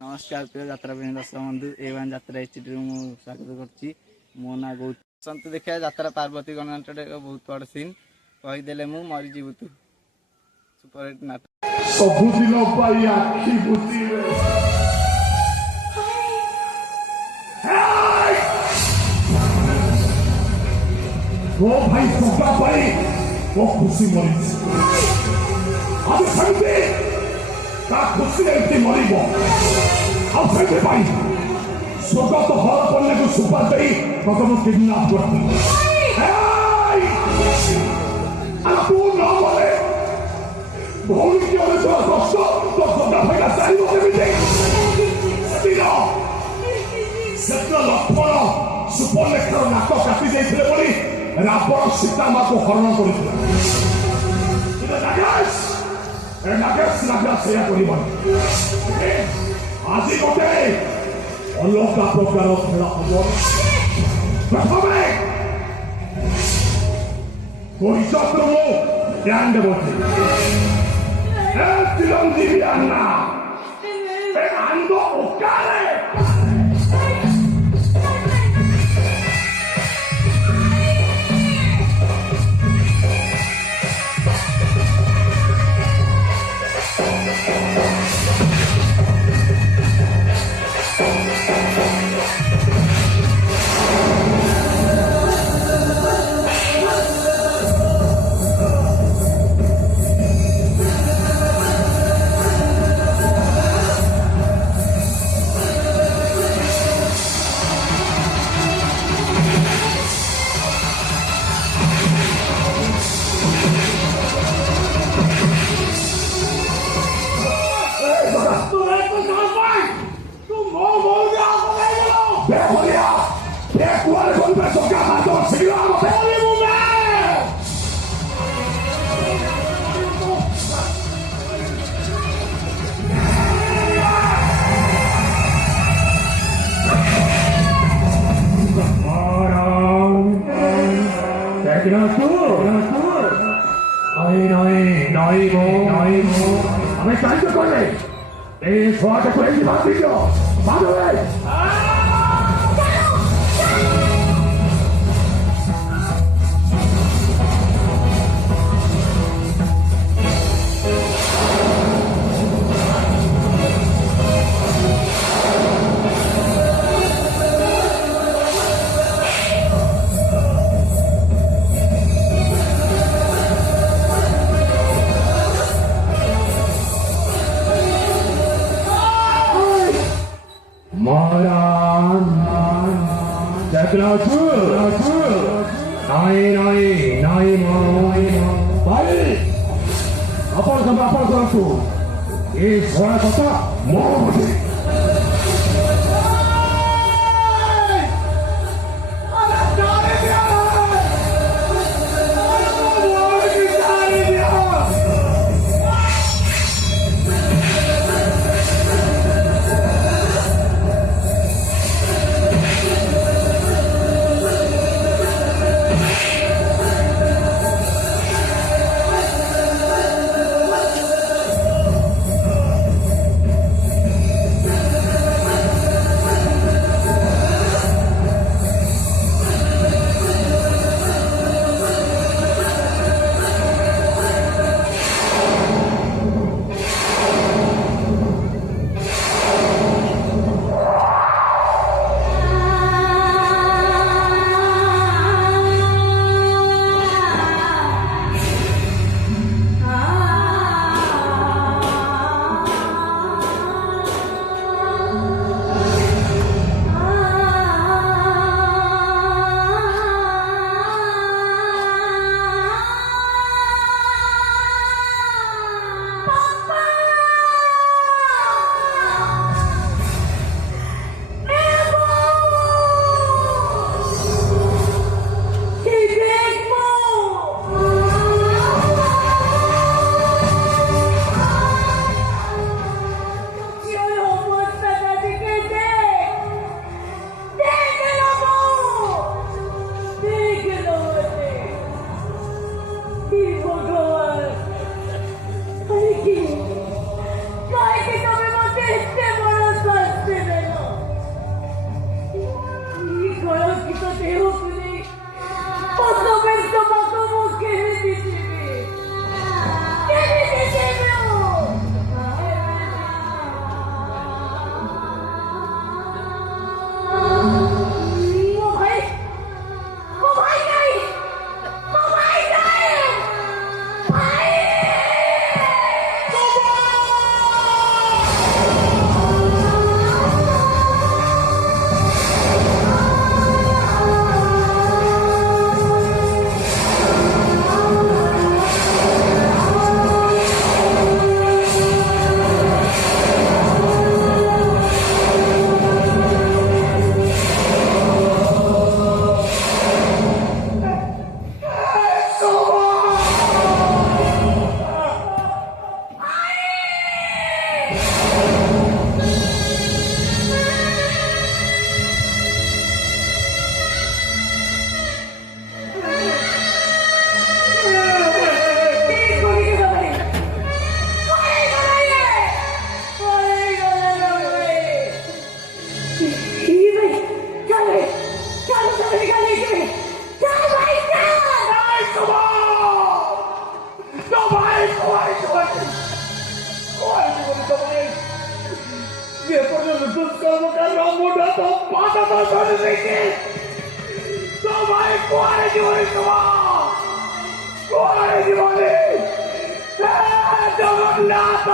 नमस्कार प्रिय यात्रा प्रेमी दर्शक बंधु एवं यात्रा एचडी स्वागत कर मो ना गौतम देखा यात्रा पार्वती गणनाट्य एक बहुत बड़ सीन कहीदेले मु मरीजी तू सुपरहिट नाटक सबुदिन आखि बुझिबे वो भाई सुगा भाई वो खुशी मरी अब समझे का खुशी एमती मरिबो अब समझे भाई सुगा तो हर पन्ने को सुपर दे प्रथम किडनैप करती अरे तू ना बोले भौरी की ओर से कष्ट तो सुगा भाई का सारी वो भी दे सीधा सत्य लक्ष्मण सुपर लेखर नाक काटी जाइथिले बोली रावण सीता माँ को हरण आज गोटे अलग प्रकार खेल हम प्रथम परिचय ध्यान देव चिरंजीवी अन्ना आंद ओकाले हमें चाहिए कोई एक स्वाद को एक बात दीजिए मानो कर्मकांड मुंडा तो पाता तो छोड़ देंगे तो भाई कुआरे जीवनी कुआरे जीवनी जगन्नाथ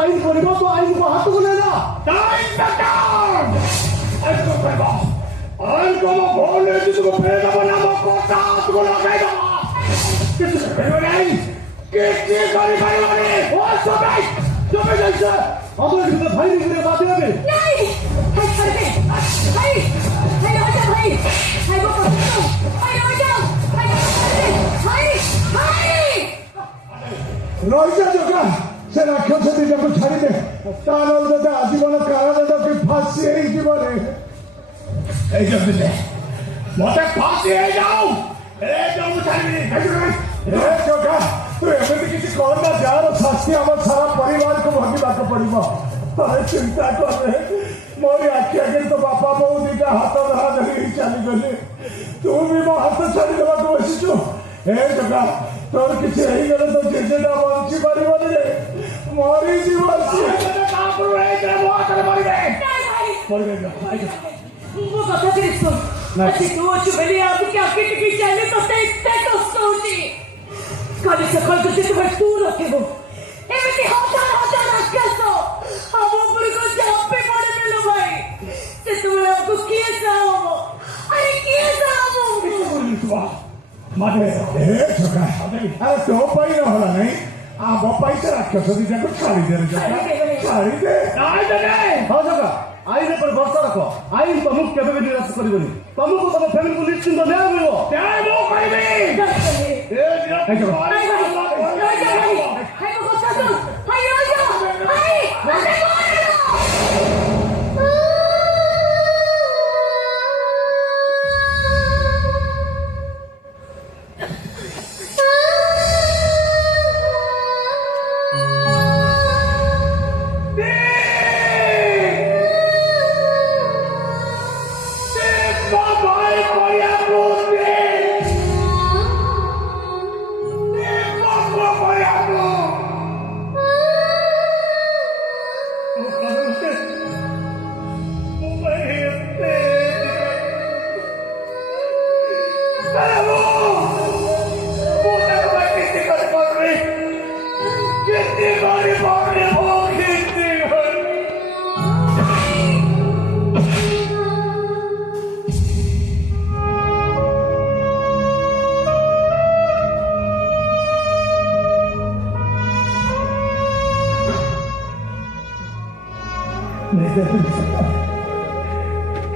आइन पड़ेगा तो आइन को हाथ को लेना आइन को वो बोलने जिसको भेजा बना वो कोटा हाथ को लगाएगा किसको भेजो नहीं किसकी गाड़ी भाई वाले वो सब जैसे अब लोग भाई नहीं मेरे बातें हैं नहीं भाई करते भाई राजा भाई वो पकड़ो भाई राजा जोगा से राक्षस दिजा को छाड़ी दे तार उदे आजीवन कारादंड की फांसी है जीवन ए जल्दी ले मते फांसी है जाओ ए जाओ छाड़ी दे ए जोगा तू एमती किसी करना जा रो शास्ति हमर सारा परिवार को भागीबा को पड़िबो अरे चिंता कर रे मोरी आखी आगे तो बापा बहु दीटा हाथ रहा नहीं चली गले तू भी मो हाथ छाड़ी देबा को बसिछु ए जोगा तोर किसी रही गले तो जेजेडा बंची परिवार रे मोरी जीवन से काम करो रे तेरे बहुत सारे मर गए मर गए वो कथा फिर सुन अच्छी तू चुबली आप क्या किट की चले तो ते तो सोची कल से कल से तुम्हें तू रखे वो एमती होता रखसो हम ऊपर को जॉब पे पड़े मिलो भाई से तुम्हें आपको किए जाओ अरे किए जाओ मारे ए छोका अरे तो पाई न होला नहीं आ बापाई से राक्षस दिजा को छाड़ी दे छाड़ी दे नहीं दे हां छोका आईने पर भरोसा रखो आईन तुमको केबे भी निराश करबनी तुमको तुम फैमिली को निश्चिंत न्याय मिलबो न्याय मो कहबी ए छोका हाय को কথা सुन हाय राजा हाय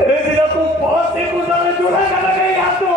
मते को बहुत से गुजारे जुड़ा कर गए या तो